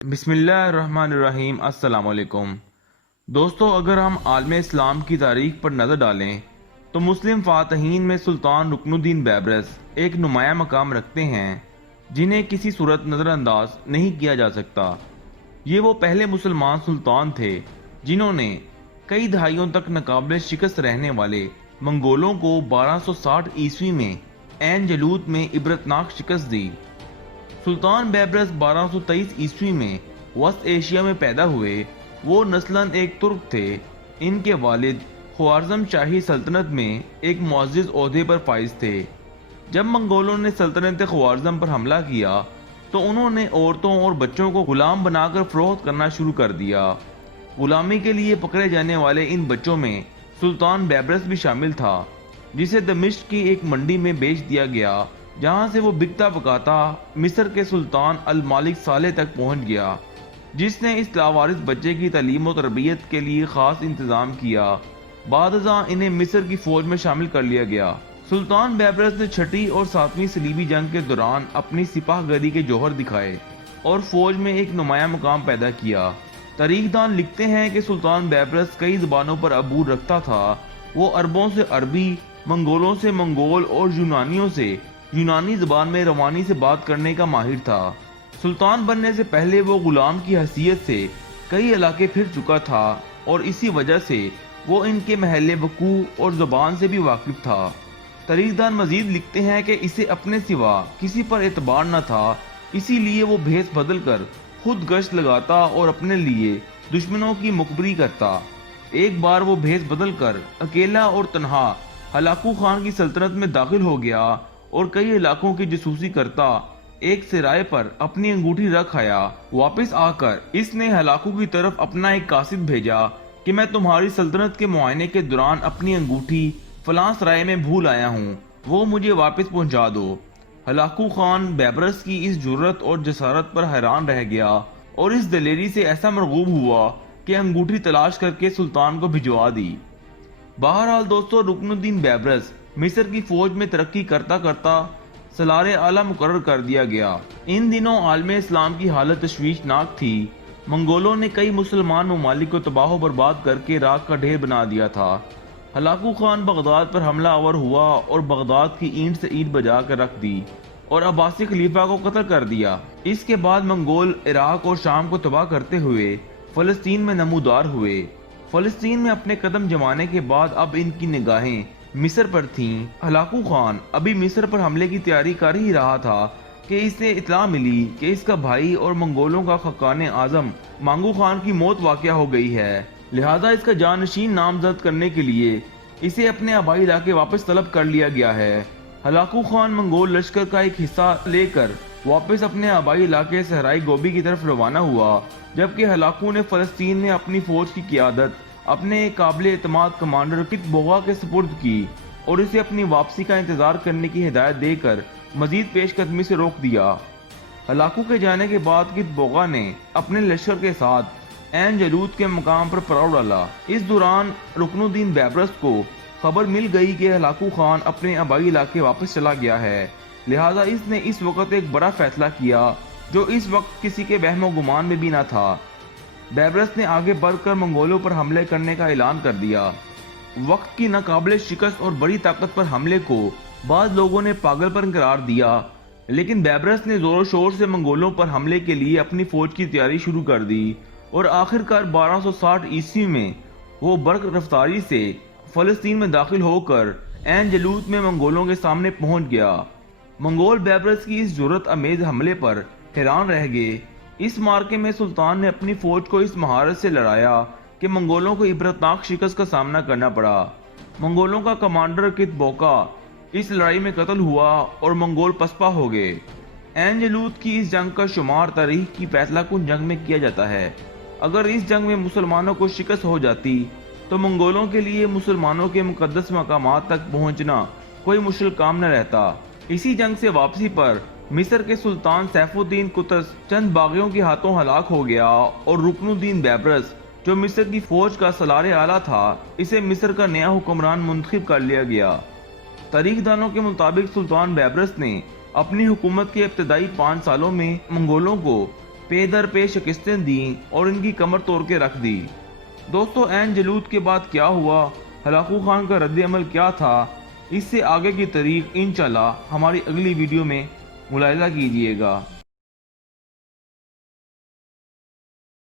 بسم اللہ الرحمن الرحیم۔ السلام علیکم دوستو، اگر ہم عالم اسلام کی تاریخ پر نظر ڈالیں تو مسلم فاتحین میں سلطان رکن الدین بیبرس ایک نمایاں مقام رکھتے ہیں جنہیں کسی صورت نظر انداز نہیں کیا جا سکتا۔ یہ وہ پہلے مسلمان سلطان تھے جنہوں نے کئی دہائیوں تک ناقابل شکست رہنے والے منگولوں کو 1260 عیسوی میں عین جالوت میں عبرتناک شکست دی۔ سلطان بیبرس 1223 عیسوی میں وسط ایشیا میں پیدا ہوئے۔ وہ نسلاً ایک ترک تھے۔ ان کے والد خوارزم شاہی سلطنت میں ایک معزز عہدے پر فائز تھے۔ جب منگولوں نے سلطنت خوارزم پر حملہ کیا تو انہوں نے عورتوں اور بچوں کو غلام بنا کر فروخت کرنا شروع کر دیا۔ غلامی کے لیے پکڑے جانے والے ان بچوں میں سلطان بیبرس بھی شامل تھا، جسے دمشق کی ایک منڈی میں بیچ دیا گیا، جہاں سے وہ بکتا بکاتا مصر کے سلطان المالک صالح تک پہنچ گیا، جس نے اس لاوارث بچے کی تعلیم و تربیت کے لیے خاص انتظام کیا۔ بعد ازاں انہیں مصر کی فوج میں شامل کر لیا گیا۔ سلطان بیبرس نے چھٹی اور ساتویں صلیبی جنگ کے دوران اپنی سپاہ گری کے جوہر دکھائے اور فوج میں ایک نمایاں مقام پیدا کیا۔ تاریخ دان لکھتے ہیں کہ سلطان بیبرس کئی زبانوں پر عبور رکھتا تھا۔ وہ عربوں سے عربی، منگولوں سے منگول اور یونانیوں سے یونانی زبان میں روانی سے بات کرنے کا ماہر تھا۔ سلطان بننے سے پہلے وہ غلام کی حیثیت سے کئی علاقے پھر چکا تھا اور اسی وجہ سے وہ ان کے محل وقوع اور زبان سے بھی واقف تھا۔ تاریخ دان مزید لکھتے ہیں کہ اسے اپنے سوا کسی پر اعتبار نہ تھا، اسی لیے وہ بھیس بدل کر خود گشت لگاتا اور اپنے لیے دشمنوں کی مخبری کرتا۔ ایک بار وہ بھیس بدل کر اکیلا اور تنہا ہلاکو خان کی سلطنت میں داخل ہو گیا اور کئی علاقوں کی جاسوسی کرتا ایک سرائے پر اپنی انگوٹھی رکھ آیا۔ واپس آ کر اس نے ہلاکو کی طرف اپنا ایک قاصد بھیجا کہ میں تمہاری سلطنت کے معائنے کے دوران اپنی انگوٹھی فلاں سرائے میں بھول آیا ہوں، وہ مجھے واپس پہنچا دو۔ ہلاکو خان بیبرس کی اس جرأت اور جسارت پر حیران رہ گیا اور اس دلیری سے ایسا مرغوب ہوا کہ انگوٹھی تلاش کر کے سلطان کو بھجوا دی۔ بہرحال دوستو، رکن الدین بیبرس مصر کی فوج میں ترقی کرتا کرتا سالار اعلیٰ مقرر کر دیا گیا۔ ان دنوں عالم اسلام کی حالت تشویشناک تھی۔ منگولوں نے کئی مسلمان ممالک کو تباہ و برباد کر کے راکھ کا ڈھیر بنا دیا تھا۔ ہلاکو خان بغداد پر حملہ آور ہوا اور بغداد کی اینٹ سے اینٹ بجا کر رکھ دی اور عباسی خلیفہ کو قتل کر دیا۔ اس کے بعد منگول عراق اور شام کو تباہ کرتے ہوئے فلسطین میں نمودار ہوئے۔ فلسطین میں اپنے قدم جمانے کے بعد اب ان کی نگاہیں مصر پر تھیں۔ ہلاکو خان ابھی مصر پر حملے کی تیاری کر ہی رہا تھا کہ اسے اطلاع ملی کہ اس کا بھائی اور منگولوں کا خاقان اعظم مانگو خان کی موت واقع ہو گئی ہے، لہذا اس کا جانشین نامزد کرنے کے لیے اسے اپنے آبائی علاقے واپس طلب کر لیا گیا ہے۔ ہلاکو خان منگول لشکر کا ایک حصہ لے کر واپس اپنے آبائی علاقے صحرائی گوبی کی طرف روانہ ہوا، جبکہ ہلاکو نے فلسطین میں اپنی فوج کی قیادت اپنے ایک قابل اعتماد کمانڈر کت بوغا کے سپرد کی اور اسے اپنی واپسی کا انتظار کرنے کی ہدایت دے کر مزید پیش قدمی سے روک دیا۔ ہلاکو کے جانے کے بعد کت بوغا نے اپنے لشکر کے ساتھ عین جالوت کے مقام پر پڑاؤ ڈالا۔ اس دوران رکن الدین بیبرس کو خبر مل گئی کہ ہلاکو خان اپنے آبائی علاقے واپس چلا گیا ہے، لہذا اس نے اس وقت ایک بڑا فیصلہ کیا جو اس وقت کسی کے وہم و گمان میں بھی نہ تھا۔ بیبرس نے آگے بڑھ کر منگولوں پر حملے کرنے کا اعلان کر دیا۔ وقت کی ناقابل شکست اور بڑی طاقت پر حملے کو بعض لوگوں نے پاگل پن قرار دیا، لیکن بیبرس نے زور و شور سے منگولوں پر حملے کے لیے اپنی فوج کی تیاری شروع کر دی اور آخر کار 1260 عیسوی میں وہ برق رفتاری سے فلسطین میں داخل ہو کر عین جالوت میں منگولوں کے سامنے پہنچ گیا۔ منگول بیبرس کی اس جرأت امیز حملے پر حیران رہ گئے۔ اس مارکے میں سلطان نے اپنی فوج کو اس مہارت سے لڑایا کہ منگولوں کو عبرتناک شکست کا سامنا کرنا پڑا۔ منگولوں کا کمانڈر کت بوکا اس لڑائی میں قتل ہوا اور منگول پسپا ہو گئے۔ عین جالوت کی اس جنگ کا شمار تاریخ کی فیصلہ کن جنگ میں کیا جاتا ہے۔ اگر اس جنگ میں مسلمانوں کو شکست ہو جاتی تو منگولوں کے لیے مسلمانوں کے مقدس مقامات تک پہنچنا کوئی مشکل کام نہ رہتا۔ اسی جنگ سے واپسی پر مصر کے سلطان سیف الدین قطز چند باغیوں کے ہاتھوں ہلاک ہو گیا اور رکن الدین بیبرس جو مصر کی فوج کا سالار اعلیٰ تھا، اسے مصر کا نیا حکمران منتخب کر لیا گیا۔ تاریخ دانوں کے مطابق سلطان بیبرس نے اپنی حکومت کے ابتدائی 5 سالوں میں منگولوں کو پے در پے شکستیں دیں اور ان کی کمر توڑ کے رکھ دی۔ دوستو عین جلود کے بعد کیا ہوا، ہلاکو خان کا رد عمل کیا تھا، اس سے آگے کی تاریخ انشاءاللہ ہماری اگلی ویڈیو میں ملاحظہ کیجیے گا۔